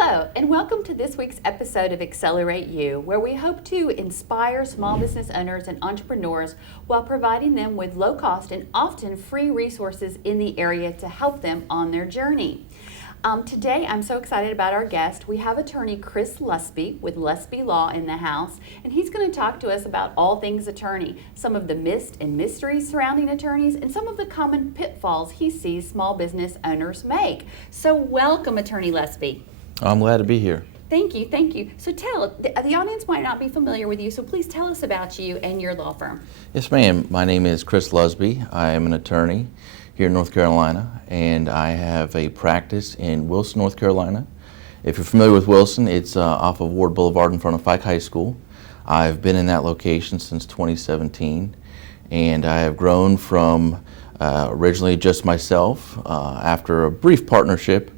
Hello, and welcome to this week's episode of Accelerate You, where we hope to inspire small business owners and entrepreneurs while providing them with low-cost and often free resources in the area to help them on their journey. Today, I'm so excited about our guest. We have attorney Chris Lusby with Lusby Law in the house, and he's going to talk to us about all things attorney, some of the myths and mysteries surrounding attorneys, and some of the common pitfalls he sees small business owners make. So welcome, Attorney Lusby. I'm glad to be here. Thank you, thank you. So the audience might not be familiar with you, so please tell us about you and your law firm. Yes, ma'am. My name is Chris Lusby. I am an attorney here in North Carolina, and I have a practice in Wilson, North Carolina. If you're familiar with Wilson, it's off of Ward Boulevard in front of Fike High School. I've been in that location since 2017, and I have grown from originally just myself after a brief partnership.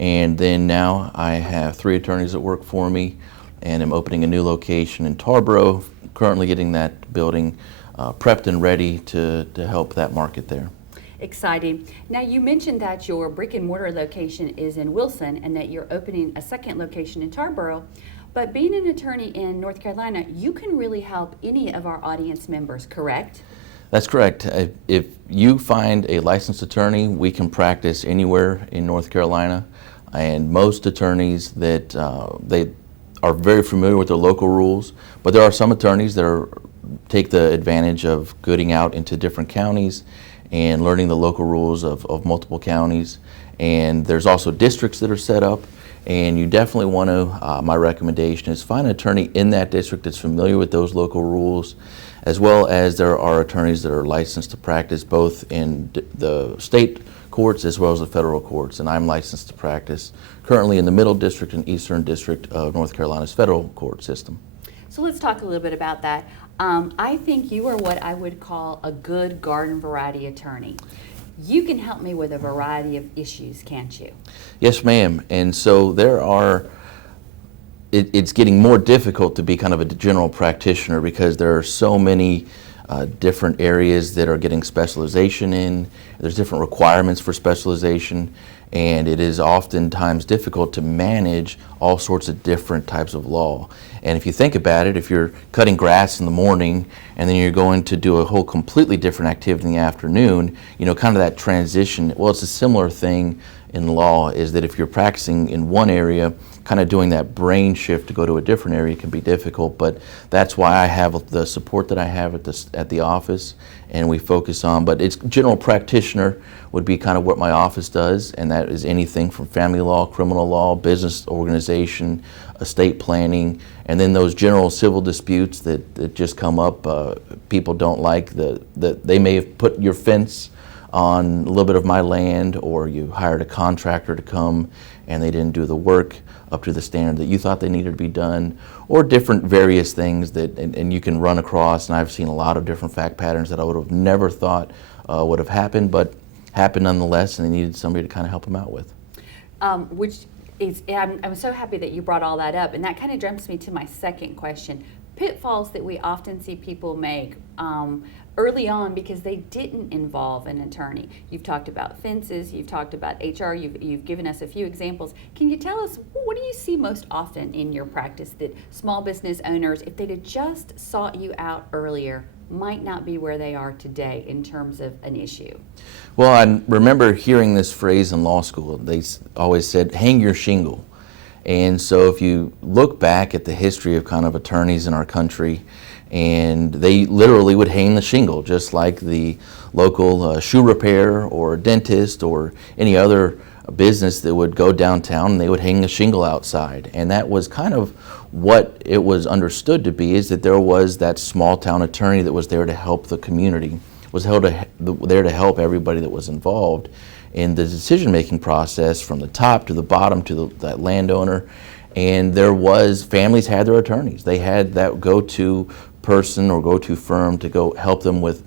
And then now I have 3 attorneys that work for me, and I'm opening a new location in Tarboro, currently getting that building prepped and ready to help that market there. Exciting. Now, you mentioned that your brick and mortar location is in Wilson and that you're opening a second location in Tarboro, but being an attorney in North Carolina, you can really help any of our audience members, correct? That's correct. If you find a licensed attorney, we can practice anywhere in North Carolina. And most attorneys that they are very familiar with their local rules, but there are some attorneys that take the advantage of getting out into different counties and learning the local rules of multiple counties. And there's also districts that are set up, and you definitely want to, my recommendation is find an attorney in that district that's familiar with those local rules, as well as there are attorneys that are licensed to practice both in the state courts as well as the federal courts, and I'm licensed to practice currently in the Middle District and Eastern District of North Carolina's federal court system. So let's talk a little bit about that. I think you are what I would call a good garden variety attorney. You can help me with a variety of issues, can't you? Yes, ma'am. And so it's getting more difficult to be kind of a general practitioner because there are so many different areas that are getting specialization in. There's different requirements for specialization, and it is oftentimes difficult to manage all sorts of different types of law. And if you think about it, if you're cutting grass in the morning and then you're going to do a whole completely different activity in the afternoon, you know, kind of that transition, well, it's a similar thing in law, is that if you're practicing in one area, kind of doing that brain shift to go to a different area can be difficult, but that's why I have the support that I have at the office, and we focus on, but it's general practitioner would be kind of what my office does, and that is anything from family law, criminal law, business organization, estate planning, and then those general civil disputes that just come up. People don't like that they may have put your fence on a little bit of my land, or you hired a contractor to come and they didn't do the work up to the standard that you thought they needed to be done, or different various things that and you can run across. And I've seen a lot of different fact patterns that I would have never thought would have happened, but happened nonetheless, and they needed somebody to kind of help them out with. I'm so happy that you brought all that up, and that kind of jumps me to my second question. Pitfalls that we often see people make early on because they didn't involve an attorney. You've talked about fences, you've talked about HR, you've given us a few examples. Can you tell us, what do you see most often in your practice that small business owners, if they'd have just sought you out earlier, might not be where they are today in terms of an issue? Well, I remember hearing this phrase in law school. They always said, hang your shingle. And so if you look back at the history of kind of attorneys in our country, and they literally would hang the shingle, just like the local shoe repair or dentist or any other business that would go downtown, and they would hang the shingle outside. And that was kind of what it was understood to be, is that there was that small town attorney that was there to help the community, was there to help everybody that was involved in the decision-making process, from the top to the bottom to that landowner. And families had their attorneys. They had that go-to person or go-to firm to go help them with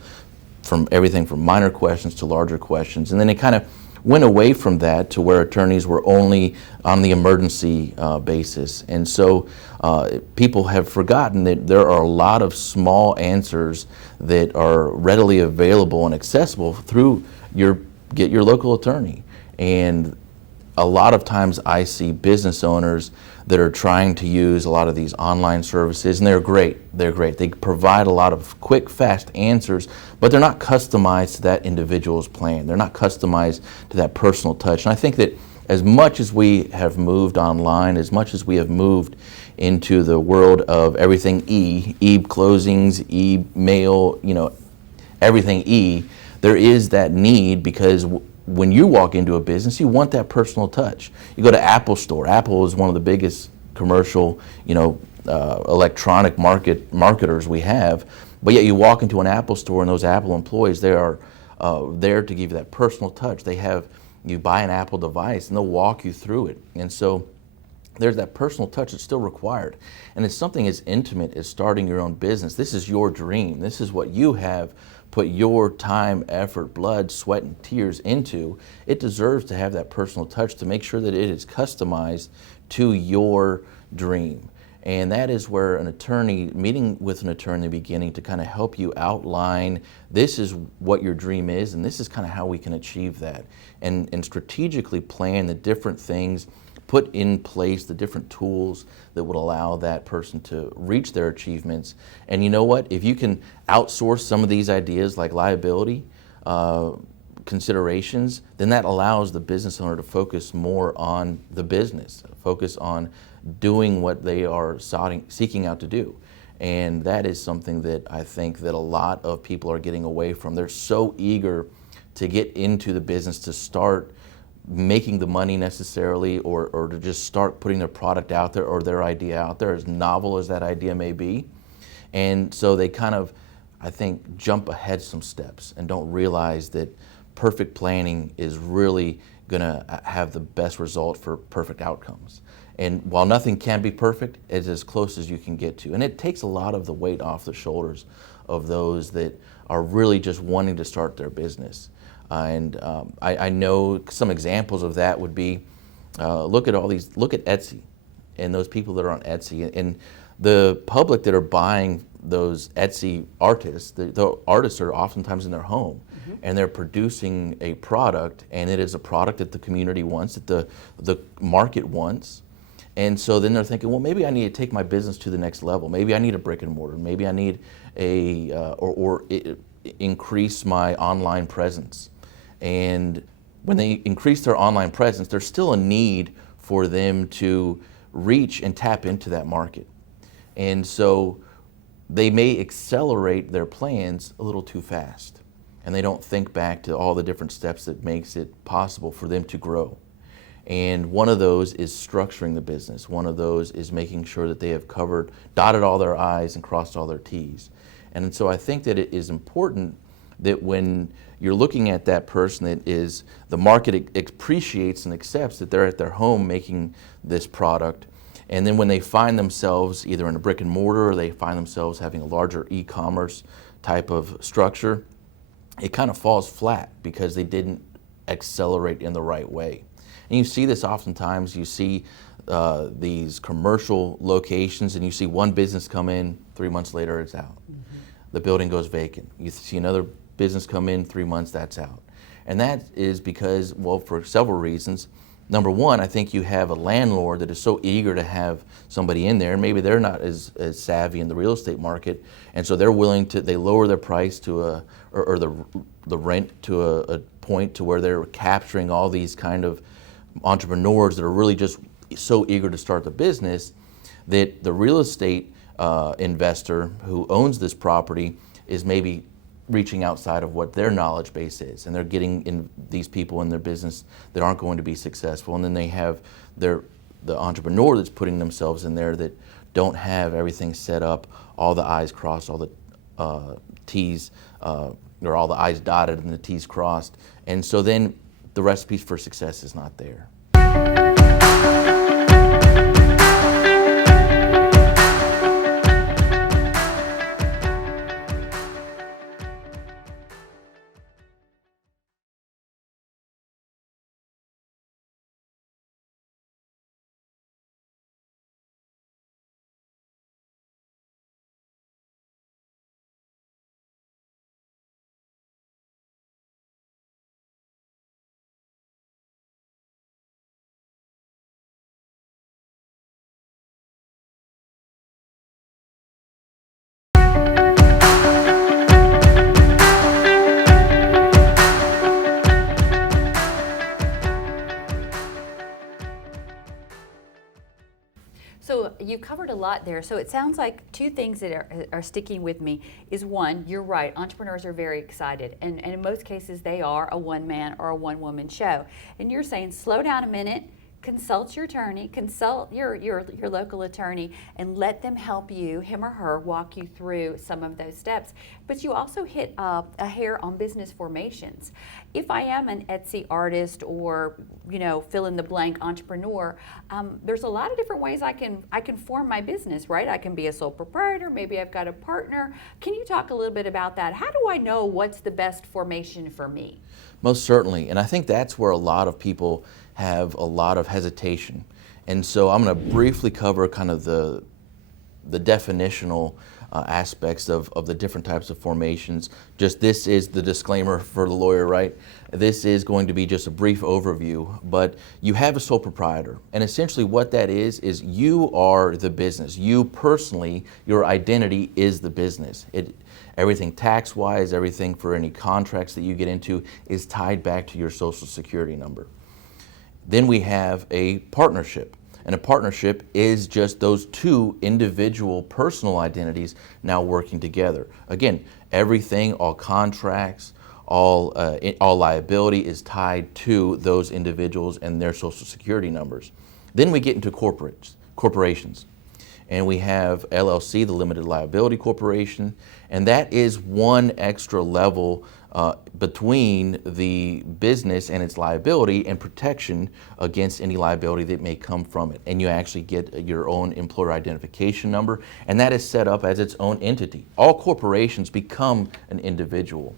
from everything from minor questions to larger questions. And then it kind of went away from that to where attorneys were only on the emergency basis. And so people have forgotten that there are a lot of small answers that are readily available and accessible through get your local attorney. And a lot of times I see business owners that are trying to use a lot of these online services, and they're great. They're great. They provide a lot of quick, fast answers, but they're not customized to that individual's plan. They're not customized to that personal touch. And I think that as much as we have moved online, as much as we have moved into the world of everything e-closings, e-mail, everything there is that need, because when you walk into a business, you want that personal touch. You go to Apple Store. Apple is one of the biggest commercial, electronic marketers we have. But yet you walk into an Apple Store, and those Apple employees, they are there to give you that personal touch. You buy an Apple device, and they'll walk you through it. And so there's that personal touch that's still required. And it's something as intimate as starting your own business. This is your dream. This is what you have put your time, effort, blood, sweat, and tears into. It deserves to have that personal touch to make sure that it is customized to your dream. And that is where meeting with an attorney in the beginning to kind of help you outline, this is what your dream is, and this is kind of how we can achieve that. And strategically plan the different things, put in place the different tools that would allow that person to reach their achievements. And you know what? If you can outsource some of these ideas like liability considerations, then that allows the business owner to focus more on the business, focus on doing what they are seeking out to do. And that is something that I think that a lot of people are getting away from. They're so eager to get into the business, to start making the money necessarily, or to just start putting their product out there or their idea out there, as novel as that idea may be. And so they kind of, I think, jump ahead some steps and don't realize that perfect planning is really going to have the best result for perfect outcomes. And while nothing can be perfect, it's as close as you can get to. And it takes a lot of the weight off the shoulders of those that are really just wanting to start their business. I know some examples of that would be, look at Etsy and those people that are on Etsy, and the public that are buying those Etsy artists. The artists are oftentimes in their home, and they're producing a product, and it is a product that the community wants, that the market wants. And so then they're thinking, well, maybe I need to take my business to the next level. Maybe I need a brick and mortar. Maybe I need increase my online presence. And when they increase their online presence, there's still a need for them to reach and tap into that market. And so they may accelerate their plans a little too fast, and they don't think back to all the different steps that makes it possible for them to grow. And one of those is structuring the business. One of those is making sure that they have dotted all their I's and crossed all their T's. And so I think that it is important that when you're looking at that person, the market appreciates and accepts that they're at their home making this product. And then when they find themselves either in a brick and mortar, or they find themselves having a larger e-commerce type of structure, it kind of falls flat because they didn't accelerate in the right way. And you see this oftentimes. You see these commercial locations, and you see one business come in, 3 months later it's out. The building goes vacant. You see another business come in, 3 months, that's out. And that is because, well, for several reasons. Number one, I think you have a landlord that is so eager to have somebody in there, and maybe they're not as savvy in the real estate market, and so they're willing to, they lower their price to or the rent to a point to where they're capturing all these kind of entrepreneurs that are really just so eager to start the business, that the real estate investor who owns this property is maybe reaching outside of what their knowledge base is, and they're getting in these people in their business that aren't going to be successful. And then they have the entrepreneur that's putting themselves in there that don't have everything set up, all the I's crossed, all the T's, or all the I's dotted and the T's crossed. And so then the recipe for success is not there. So you covered a lot there. So it sounds like two things that are sticking with me is one, you're right, entrepreneurs are very excited. And in most cases, they are a one-man or a one-woman show. And you're saying, slow down a minute, consult your attorney, consult your local attorney, and let them help you, him or her, walk you through some of those steps. But you also hit a hair on business formations. If I am an Etsy artist or fill in the blank entrepreneur, there's a lot of different ways I can form my business, right? I can be a sole proprietor. Maybe I've got a partner. Can you talk a little bit about that? How do I know what's the best formation for me? Most certainly, and I think that's where a lot of people have a lot of hesitation. And so I'm going to briefly cover kind of the definitional aspects of the different types of formations. Just this is the disclaimer for the lawyer, right? This is going to be just a brief overview, but you have a sole proprietor. And essentially what that is you are the business. You personally, your identity is the business. Everything tax-wise, everything for any contracts that you get into is tied back to your Social Security number. Then we have a partnership. And a partnership is just those two individual personal identities now working together. Again, everything, all contracts, all liability is tied to those individuals and their Social Security numbers. Then we get into corporations. And we have LLC, the Limited Liability Corporation, and that is one extra level between the business and its liability and protection against any liability that may come from it. And you actually get your own employer identification number, and that is set up as its own entity. All corporations become an individual.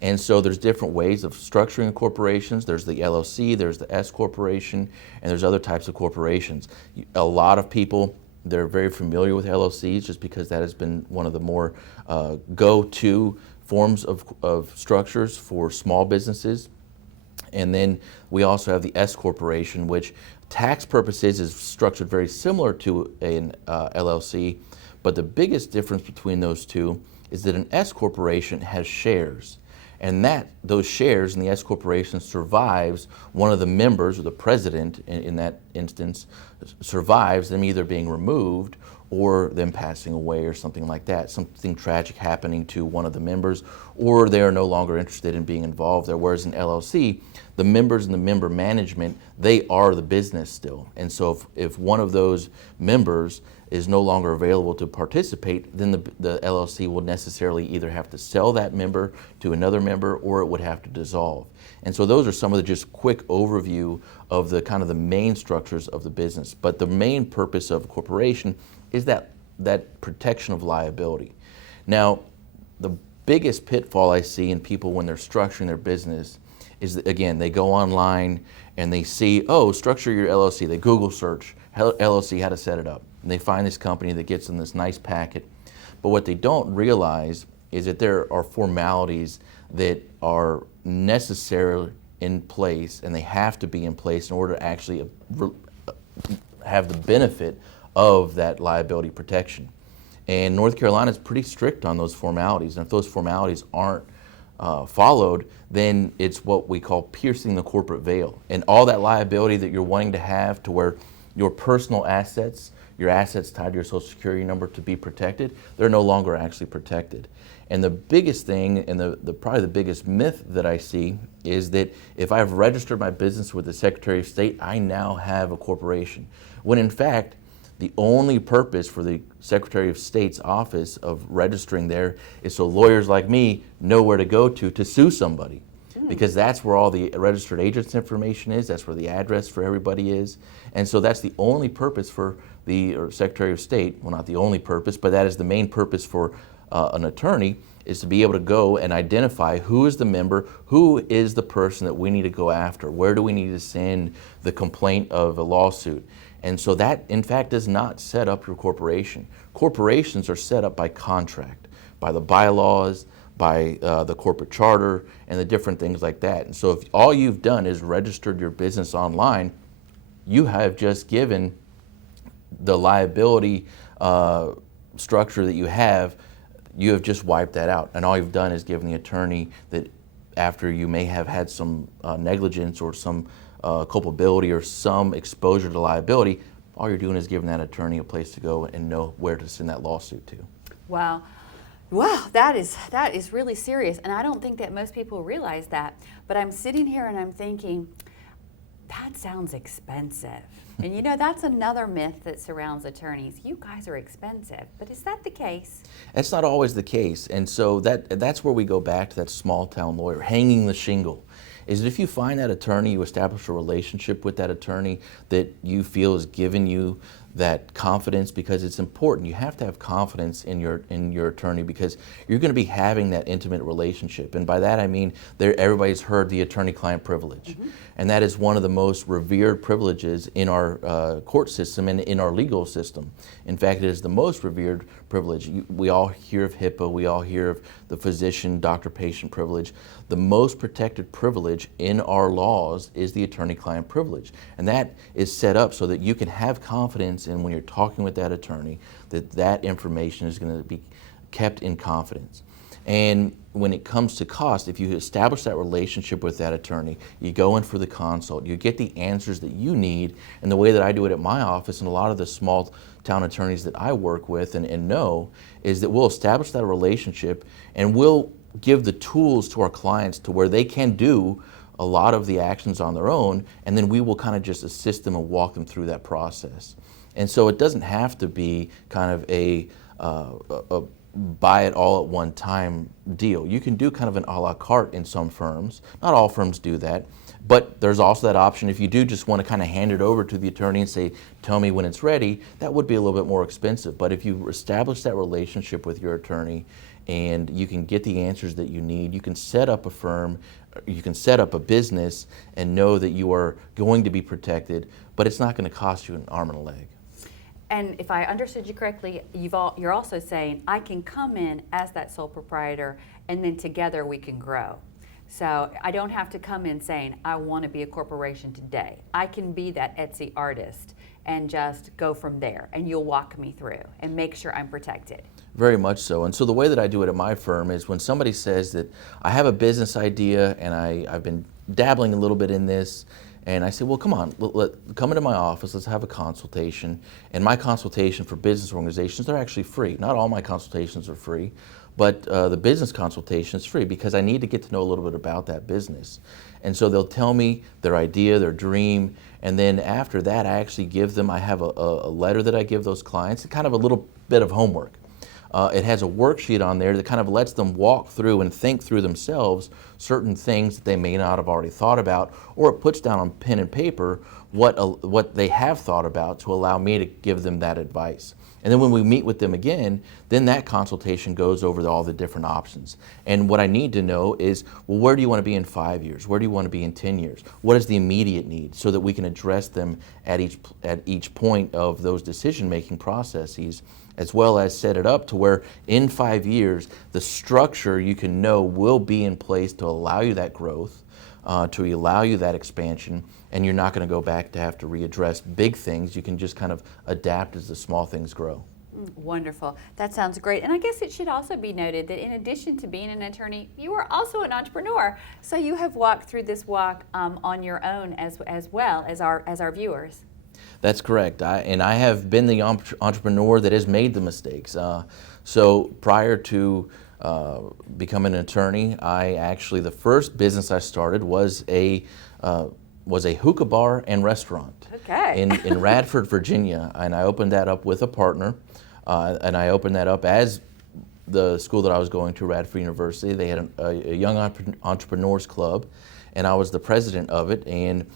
And so there's different ways of structuring corporations. There's the LLC, there's the S corporation, and there's other types of corporations. A lot of people, they're very familiar with LLCs just because that has been one of the more go-to forms of structures for small businesses. And then we also have the S corporation, which tax purposes is structured very similar to an LLC, but the biggest difference between those two is that an S corporation has shares. And those shares in the S corporation survives one of the members, or the president in that instance, survives them either being removed or them passing away or something like that, something tragic happening to one of the members, or they are no longer interested in being involved there. Whereas in LLC, the members and the member management, they are the business still. And so if one of those members is no longer available to participate, then the LLC will necessarily either have to sell that member to another member, or it would have to dissolve. And so those are some of the just quick overview of the kind of the main structures of the business. But the main purpose of a corporation is that protection of liability. Now, the biggest pitfall I see in people when they're structuring their business is that, again, they go online and they see, oh, structure your LLC. They Google search LLC, how to set it up. And they find this company that gets them this nice packet. But what they don't realize is that there are formalities that are necessary in place, and they have to be in place in order to actually have the benefit of that liability protection. And North Carolina is pretty strict on those formalities. And if those formalities aren't followed, then it's what we call piercing the corporate veil. And all that liability that you're wanting to have to where your personal assets, your assets tied to your Social Security number to be protected, they're no longer actually protected. And the biggest thing, and probably the biggest myth that I see, is that if I've registered my business with the Secretary of State, I now have a corporation. When in fact, the only purpose for the Secretary of State's office of registering there is so lawyers like me know where to go to sue somebody. Because that's where all the registered agent's information is, that's where the address for everybody is. And so that's the only purpose for the Secretary of State, well, not the only purpose, but that is the main purpose for an attorney, is to be able to go and identify who is the member, who is the person that we need to go after, where do we need to send the complaint of a lawsuit. And so that, in fact, does not set up your corporation. Corporations are set up by contract, by the bylaws, by the corporate charter, and the different things like that. And so if all you've done is registered your business online, you have just given the liability structure that you have just wiped that out. And all you've done is given the attorney that after you may have had some negligence or some culpability or some exposure to liability, all you're doing is giving that attorney a place to go and know where to send that lawsuit to. Wow. Wow, that is really serious, and I don't think that most people realize that. But I'm sitting here and I'm thinking, that sounds expensive. And you know, that's another myth that surrounds attorneys. You guys are expensive, but is that the case? That's not always the case, and so that's where we go back to that small town lawyer, hanging the shingle. Is that if you find that attorney, you establish a relationship with that attorney that you feel is giving you that confidence, because it's important. You have to have confidence in your attorney, because you're going to be having that intimate relationship. And by that I mean everybody's heard the attorney-client privilege. And that is one of the most revered privileges in our court system and in our legal system. In fact, it is the most revered privilege. We all hear of HIPAA, we all hear of the physician, doctor-patient privilege. The most protected privilege in our laws is the attorney-client privilege. And that is set up so that you can have confidence in when you're talking with that attorney, that information is going to be kept in confidence. And when it comes to cost, if you establish that relationship with that attorney, you go in for the consult, you get the answers that you need. And the way that I do it at my office, and a lot of the small town attorneys that I work with and know, is that we'll establish that relationship and we'll give the tools to our clients to where they can do a lot of the actions on their own, and then we will kind of just assist them and walk them through that process. And so it doesn't have to be kind of a buy it all at one time deal. You can do kind of an a la carte in some firms. Not all firms do that, but there's also that option if you do just want to kind of hand it over to the attorney and say, tell me when it's ready. That would be a little bit more expensive. But if you establish that relationship with your attorney and you can get the answers that you need, you can set up a firm, you can set up a business and know that you are going to be protected, but it's not going to cost you an arm and a leg. And if I understood you correctly, you're also saying I can come in as that sole proprietor, and then together we can grow. So I don't have to come in saying I want to be a corporation today. I can be that Etsy artist and just go from there, and you'll walk me through and make sure I'm protected. Very much so. And so the way that I do it at my firm is when somebody says that I have a business idea and I've been dabbling a little bit in this, and I say, well, come on, come into my office, let's have a consultation. And my consultation for business organizations, they're actually free. Not all my consultations are free, but the business consultation is free because I need to get to know a little bit about that business. And so they'll tell me their idea, their dream, and then after that I actually give them, I have a letter that I give those clients, kind of a little bit of homework. It has a worksheet on there that kind of lets them walk through and think through themselves certain things that they may not have already thought about, or it puts down on pen and paper what they have thought about to allow me to give them that advice. And then when we meet with them again, then that consultation goes over all the different options. And what I need to know is, well, where do you want to be in 5 years? Where do you want to be in 10 years? What is the immediate need so that we can address them at each point of those decision-making processes, as well as set it up to where in 5 years, the structure you can know will be in place to allow you that growth, to allow you that expansion, and you're not going to go back to have to readdress big things. You can just kind of adapt as the small things grow. Wonderful. That sounds great. And I guess it should also be noted that in addition to being an attorney, you are also an entrepreneur. So you have walked through this walk on your own as well as our viewers. That's correct. I have been the entrepreneur that has made the mistakes. So prior to becoming an attorney, the first business I started was a hookah bar and restaurant. Okay. in Radford, Virginia, and I opened that up with a partner, and I opened that up as the school that I was going to, Radford University. They had a young entrepreneurs club, and I was the president of it, and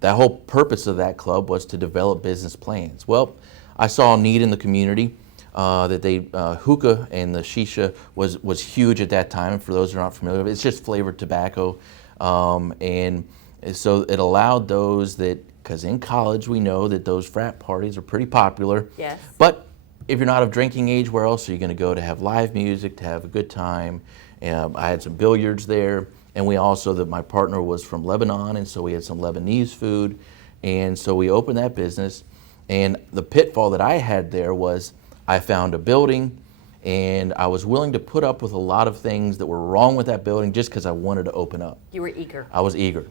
the whole purpose of that club was to develop business plans. Well, I saw a need in the community that hookah and the shisha was huge at that time. For those who are not familiar with it, it's just flavored tobacco, and so it allowed those because in college we know that those frat parties are pretty popular. Yes. But if you're not of drinking age, where else are you going to go to have live music, to have a good time? I had some billiards there. And my partner was from Lebanon, and so we had some Lebanese food. And so we opened that business. And the pitfall that I had there was I found a building, and I was willing to put up with a lot of things that were wrong with that building just because I wanted to open up. You were eager. I was eager.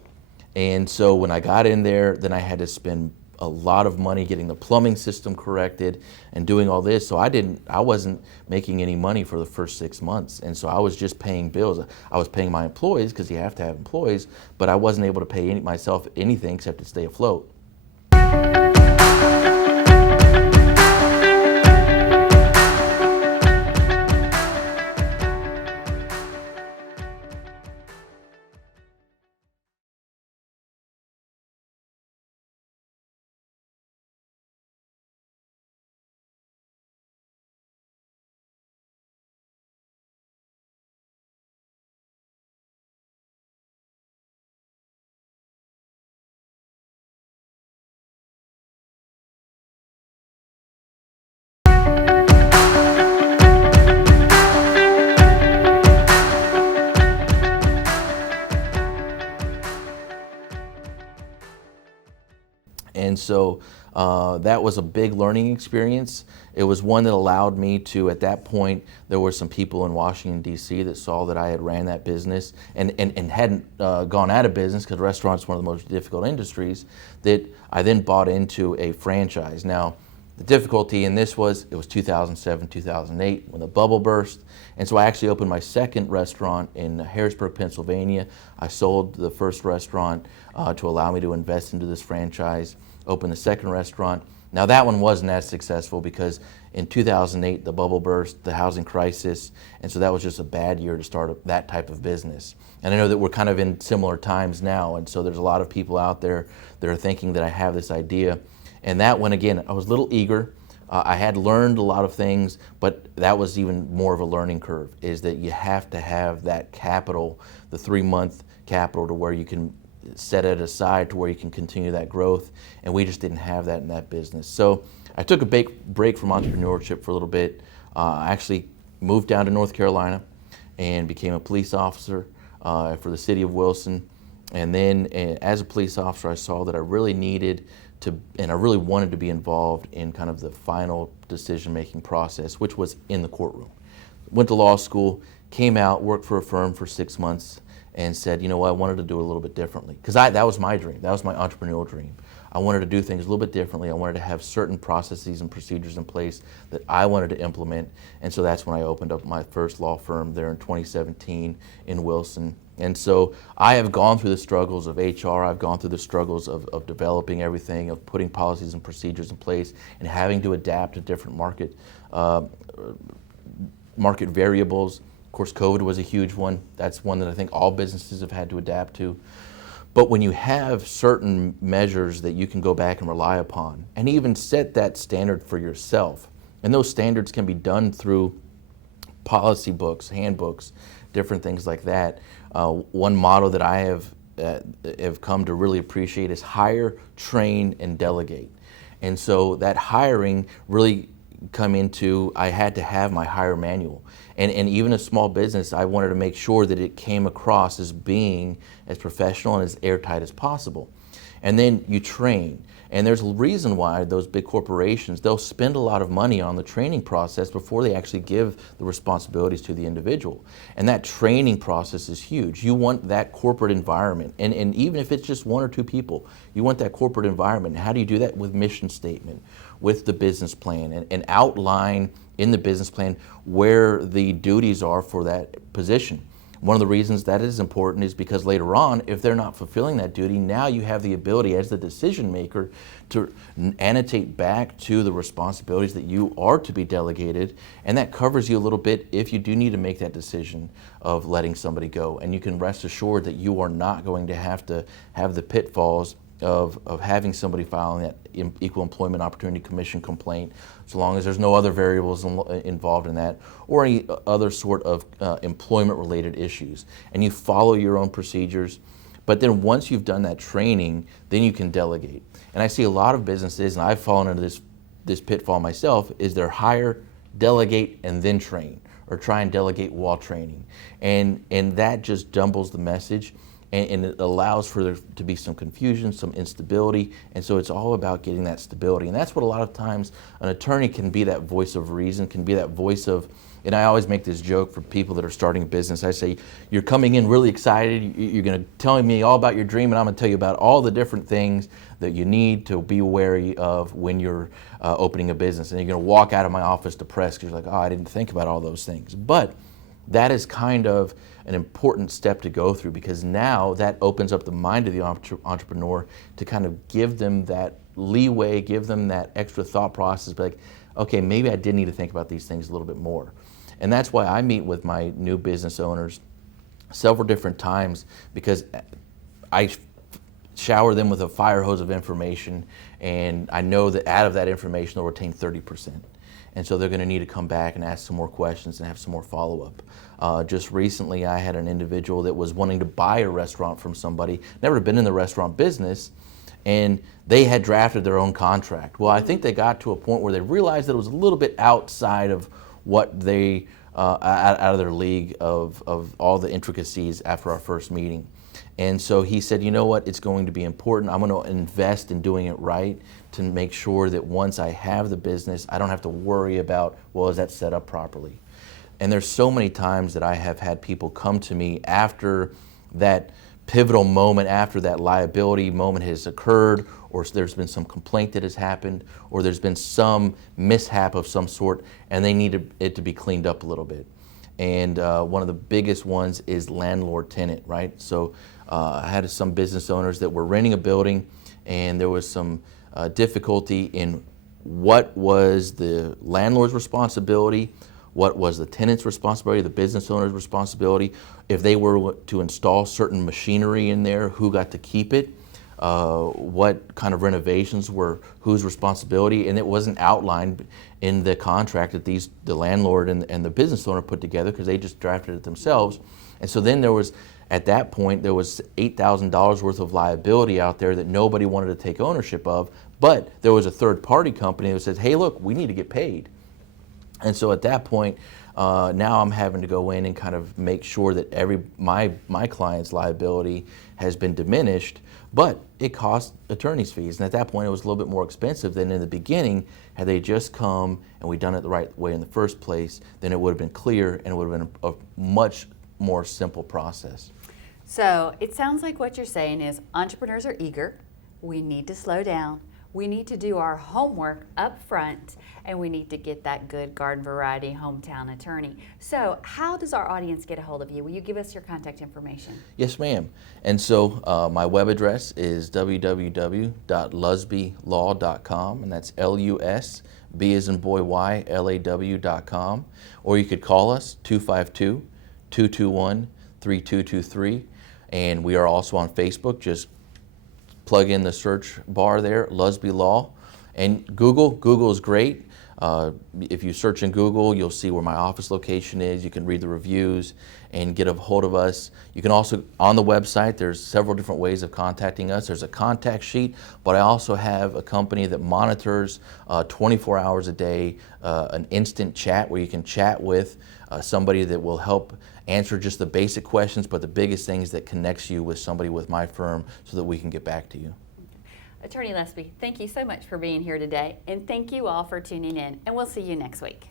And so when I got in there, then I had to spend a lot of money getting the plumbing system corrected and doing all this. So I wasn't making any money for the first 6 months. And so I was just paying bills. I was paying my employees because you have to have employees, but I wasn't able to pay myself anything except to stay afloat. And so that was a big learning experience. It was one that allowed me to, at that point, there were some people in Washington, D.C. that saw that I had ran that business and hadn't gone out of business, because restaurants are one of the most difficult industries, that I then bought into a franchise. Now, the difficulty in this was, it was 2007, 2008 when the bubble burst. And so I actually opened my second restaurant in Harrisburg, Pennsylvania. I sold the first restaurant to allow me to invest into this franchise, opened the second restaurant. Now that one wasn't as successful because in 2008 the bubble burst, the housing crisis, and so that was just a bad year to start that type of business. And I know that we're kind of in similar times now, and so there's a lot of people out there that are thinking that I have this idea. And that one, again, I was a little eager. I had learned a lot of things, but that was even more of a learning curve, is that you have to have that capital, the 3-month capital, to where you can set it aside to where you can continue that growth. And we just didn't have that in that business. So I took a break from entrepreneurship for a little bit. I actually moved down to North Carolina and became a police officer for the city of Wilson. And then as a police officer, I saw that I really needed and I really wanted to be involved in kind of the final decision-making process, which was in the courtroom. Went to law school, came out, worked for a firm for 6 months, and said, you know what, I wanted to do it a little bit differently. Because that was my dream, that was my entrepreneurial dream. I wanted to do things a little bit differently. I wanted to have certain processes and procedures in place that I wanted to implement. And so that's when I opened up my first law firm there in 2017 in Wilson. And so I have gone through the struggles of HR, I've gone through the struggles of developing everything, of putting policies and procedures in place, and having to adapt to different market variables. Of course, COVID was a huge one. That's one that I think all businesses have had to adapt to. But when you have certain measures that you can go back and rely upon, and even set that standard for yourself, and those standards can be done through policy books, handbooks, different things like that. One motto that I have come to really appreciate is hire, train, and delegate. And so that hiring really come into, I had to have my hire manual. And even a small business, I wanted to make sure that it came across as being as professional and as airtight as possible. And then you train. And there's a reason why those big corporations, they'll spend a lot of money on the training process before they actually give the responsibilities to the individual. And that training process is huge. You want that corporate environment. And even if it's just 1 or 2 people, you want that corporate environment. And how do you do that? With mission statement, with the business plan, and outline in the business plan where the duties are for that position. One of the reasons that is important is because later on, if they're not fulfilling that duty, now you have the ability as the decision maker to annotate back to the responsibilities that you are to be delegated, and that covers you a little bit if you do need to make that decision of letting somebody go. And you can rest assured that you are not going to have the pitfalls of having somebody filing that Equal Employment Opportunity Commission complaint, so long as there's no other variables involved in that, or any other sort of employment-related issues. And you follow your own procedures, but then once you've done that training, then you can delegate. And I see a lot of businesses, and I've fallen into this pitfall myself, is they're hire, delegate, and then train, or try and delegate while training. And that just jumbles the message. and it allows for there to be some confusion, some instability, and so it's all about getting that stability. And that's what a lot of times an attorney can be, that voice of reason, can be that voice of, and I always make this joke for people that are starting a business. I say, you're coming in really excited, you're going to tell me all about your dream, and I'm going to tell you about all the different things that you need to be wary of when you're opening a business. And you're going to walk out of my office depressed because you're like, oh, I didn't think about all those things. But that is kind of an important step to go through, because now that opens up the mind of the entrepreneur to kind of give them that leeway, give them that extra thought process, be like, okay, maybe I did need to think about these things a little bit more. And that's why I meet with my new business owners several different times, because I shower them with a fire hose of information, and I know that out of that information they'll retain 30%. And so they're going to need to come back and ask some more questions and have some more follow-up. Just recently I had an individual that was wanting to buy a restaurant from somebody, never been in the restaurant business, and they had drafted their own contract. Well, I think they got to a point where they realized that it was a little bit outside of what they, out of their league of all the intricacies after our first meeting. And so he said, you know what, it's going to be important. I'm going to invest in doing it right to make sure that once I have the business, I don't have to worry about, well, is that set up properly? And there's so many times that I have had people come to me after that pivotal moment, after that liability moment has occurred, or there's been some complaint that has happened, or there's been some mishap of some sort, and they need it to be cleaned up a little bit. And one of the biggest ones is landlord-tenant, right? So I had some business owners that were renting a building, and there was some difficulty in what was the landlord's responsibility, what was the tenant's responsibility, the business owner's responsibility, if they were to install certain machinery in there, who got to keep it, what kind of renovations were whose responsibility, and it wasn't outlined in the contract that the landlord and the business owner put together, because they just drafted it themselves. And so then there was, at that point, there was $8,000 worth of liability out there that nobody wanted to take ownership of, but there was a third-party company that said, hey, look, we need to get paid. And so at that point, now I'm having to go in and kind of make sure that my client's liability has been diminished, but it costs attorney's fees. And at that point, it was a little bit more expensive than in the beginning. Had they just come and we'd done it the right way in the first place, then it would have been clear and it would have been a much more simple process. So it sounds like what you're saying is entrepreneurs are eager. We need to slow down. We need to do our homework up front, and we need to get that good garden variety hometown attorney. So how does our audience get a hold of you? Will you give us your contact information? Yes, ma'am. And so my web address is www.lusbylaw.com, and that's L-U-S-B as in boy, Y, L-A-W.com. Or you could call us, 252-221-3223. And we are also on Facebook. Just plug in the search bar there, Lusby Law. And Google is great. If you search in Google, you'll see where my office location is. You can read the reviews and get a hold of us. You can also, on the website, there's several different ways of contacting us. There's a contact sheet, but I also have a company that monitors 24 hours a day, an instant chat where you can chat with somebody that will help answer just the basic questions, but the biggest things that connects you with somebody with my firm so that we can get back to you. Attorney Lusby, thank you so much for being here today, and thank you all for tuning in, and we'll see you next week.